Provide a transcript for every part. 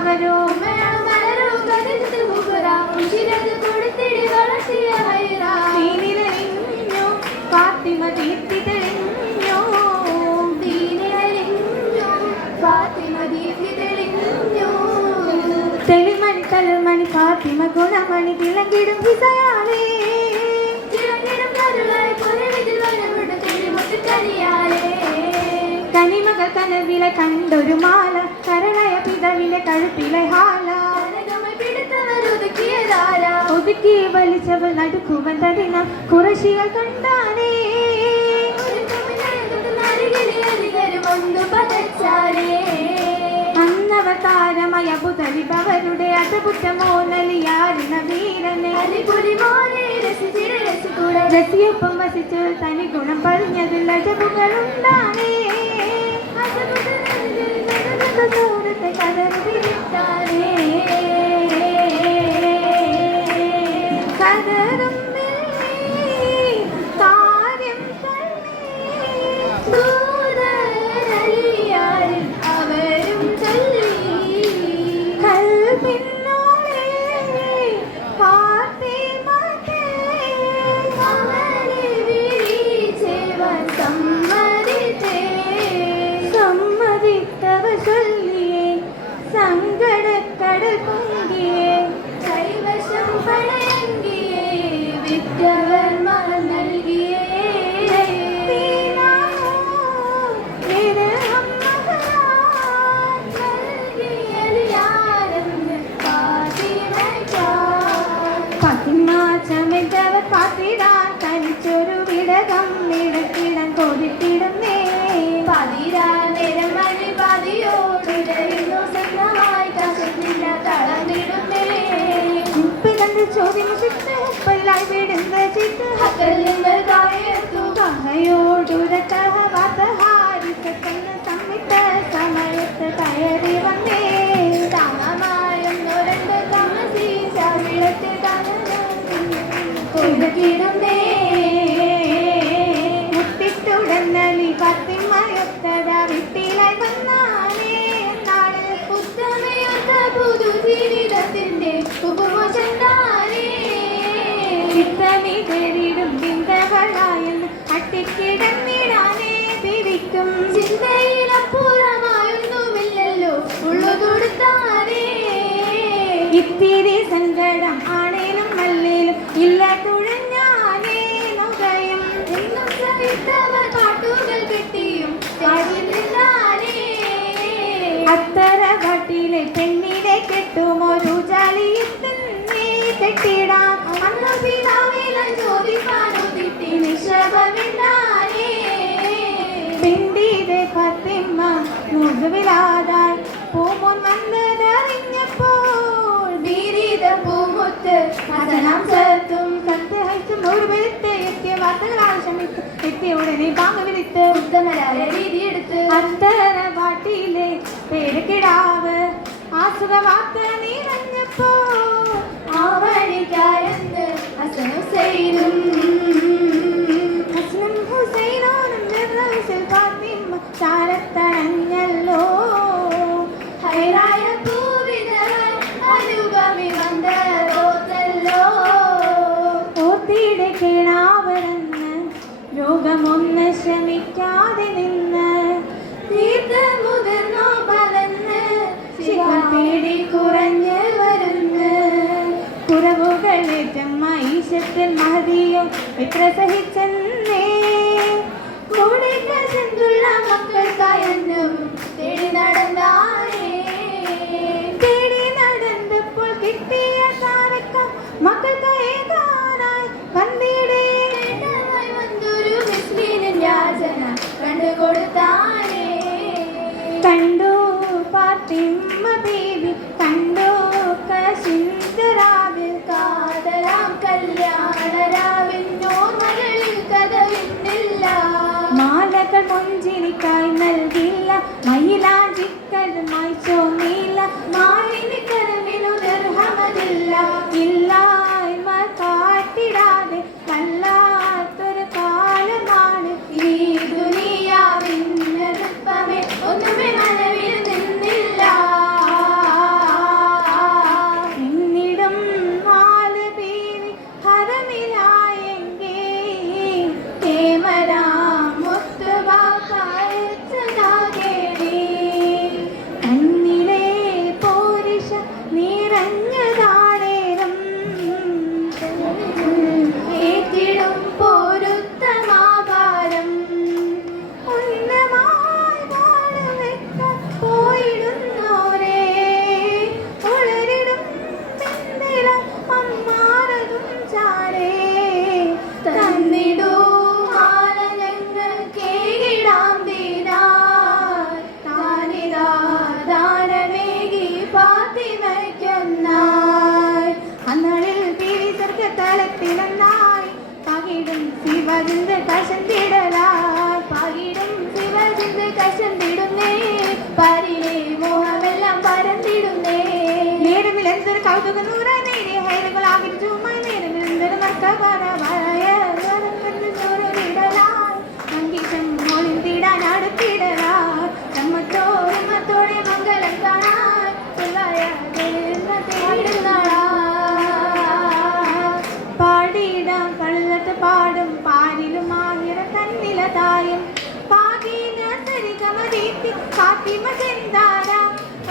അവരോ ഫാത്തിമ ദീപ്തി തെളിഞ്ഞു തെളിമണി തലമണി ഫാത്തിമ ഗുണമണി തിളങ്ങിടും വിസയാലേ കനിമകൾ കനവിലെ കണ്ടൊരു മാല കരണയ പിതവിലെ കഴുത്തിലെ ഹാല. ഒതുക്കി വലിച്ചവൾ നടുക്കുവൻ തടിന കുറശികൾ കണ്ടാനേ. അന്നവ താരമയ പുതലിപ്പവരുടെ അടപുറ്റമോനലിയാരിന വീരനെ രസിയൊപ്പം വസിച്ചു തനി ഗുണം പറഞ്ഞതിൽ അജബുകളുണ്ടാനേ ഉപ്പിതന്റെ ചോദ്യം ചിട്ട് ഉപ്പല്ലായി വിടുന്ന ചിട്ട് ഹക്കൽ ജീവിതത്തിന്റെ ഉപമോചന്താനേ ചിത്തമി തേരിടും ബിന്ദകളായെന്ന് അട്ടിക്കിടന്നിടാനേ പിരിക്കും ചിന്തയിലപ്പുറമായൊന്നുമില്ലല്ലോ ഉള്ളു കൊടുത്താനേ ഇത്തിരി സങ്കടം ആണേലും മല്ലേലും ഇല്ല തുഴഞ്ഞാനേ നൗകയും. എന്നും സഹിത്തവർ പാട്ടുകൾ കെട്ടിയും ചാടില്ലാനേ പിണ്ടീതെ പത്തിമ്മ മുഴുവിലാതായി പൂമുൻ വന്നതറിഞ്ഞപ്പോൾ വിരീത പൂമുത്ത് ഹസനാം ചേർത്തും സത്യഹരിച്ചും നൂറ് പേരത്തെ എത്തിയ വാർത്തകൾ ആവശ്യമിട്ട് എത്തിയ ഉടനെ പാങ്ങ് വിളിത്ത് ഉത്തമരായ രീതിയെടുത്ത് അത്തര പാട്ടിലെ പേരക്കിടാവ് ആസുഖ വാർത്ത നിറഞ്ഞപ്പോ ആ വഴിക്കായെന്ന് ഹസൻ രോഗമൊന്ന് ശ്രമിക്കാതെ നിന്ന് തീർത്ത മുതിർന്നോ പലന്ന് ശിവ തേടി കുറഞ്ഞ് വരുന്ന്. കുറവുകളേറ്റം ഈശത്തിൽ മഹതിയോ എത്ര സഹിച്ചെന്നേ. കൂടെ കസന്തുള്ള മക്കൾക്കായെന്നും തേടി നടന്നാനേ തേടി നടന്നപ്പോൾ കിട്ടിയ താരക്ക മക്കൾക്ക് കശിന്തരാവിൽ ശിവജിന്ത് കശന്തിടലായി. പാകിടും ശിവചിന്ത കശന്തിടുന്നേ. പരിലേ മോഹമെല്ലാം പരന്തിടുന്നേ. നേരമിൽ എന്തൊരു കൗതുക നൂറ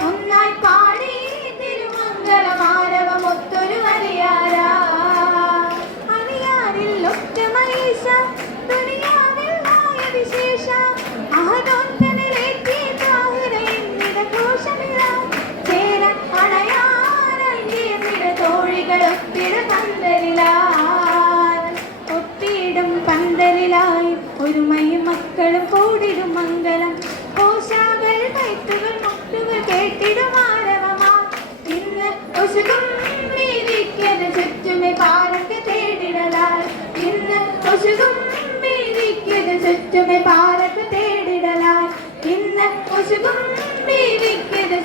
ഒന്നായി പാടി ഒത്തിയിടും പന്തലിലായി ഒരുമയും മക്കളും കൂടിടും മംഗലം. കോശാകൾ കൈത്തുകൾ മുട്ടുകൾ കേട്ടിടും ആരവമാ ഇന്ന് ഒസുകും മീതിക്കന് ചുറ്റുമേ പാരക്ക് തേടിടലാൽ. ഇന്ന് ഒസുകും മീതിക്കന് ചുറ്റുമേ പാരക്ക് തേടിടലാൽ. ഇന്ന് ഒസുകും മീതിക്കന്